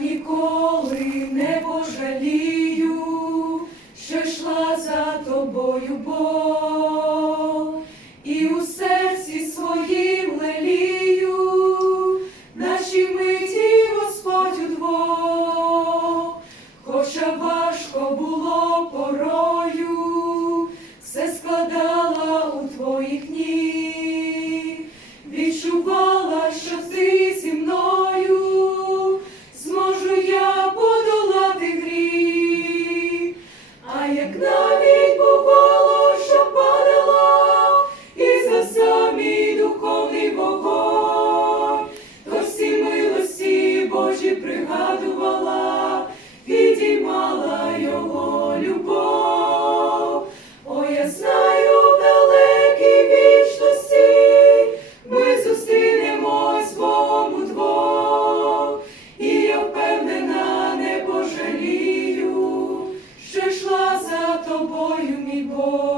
ніколи не пожалію, що йшла за тобою, Бог, і у серці своїм лелію, наші миті Господь удвох. Хоча важко було порою, все складала у твоїх ніг, відчувала, що ти зі мною, зможу я подолати гріх. А як навіть бувало, що падала, і за мій духовний вогонь, то всі милості Божі пригадувала, підіймала його любов. О, я знаю, в далекій вічності ми зустрінемось з Богом удвох, і я впевнена, не пожалію, що йшла за тобою, мій Бог.